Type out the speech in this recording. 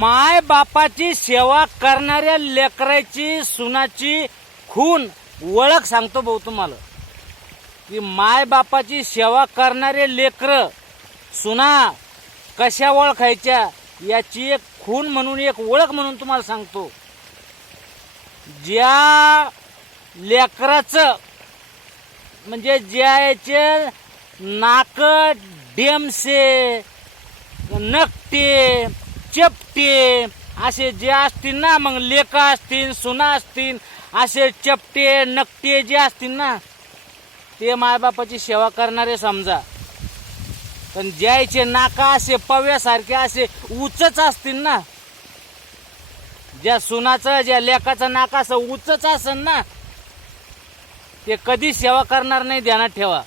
माय बापाची सेवा करणाऱ्या लेकराची सुनाची खून ओळख सांगतो भाऊ तुम्हाला की माय बापाची सेवा करणारे लेकर सुना कशा ओळखायच्या याची एक खून म्हणून एक ओळख म्हणून तुम्हाला सांगतो. ज्या लेकराचं म्हणजे ज्याचे नाक डेमसे नकटे चपटे असे जे असतील ना, मग लेका असतील सुना असतील असे चपटे नकटे जे असतील ना ते मायबापाची सेवा करणारे समजा. पण ज्याचे नाका असे पव्यासारखे असे उचच असतील ना, ज्या सुनाचं ज्या लेकाचं नाक असं उचच असेल ना ते कधी सेवा करणार नाही, ध्यानात ठेवा.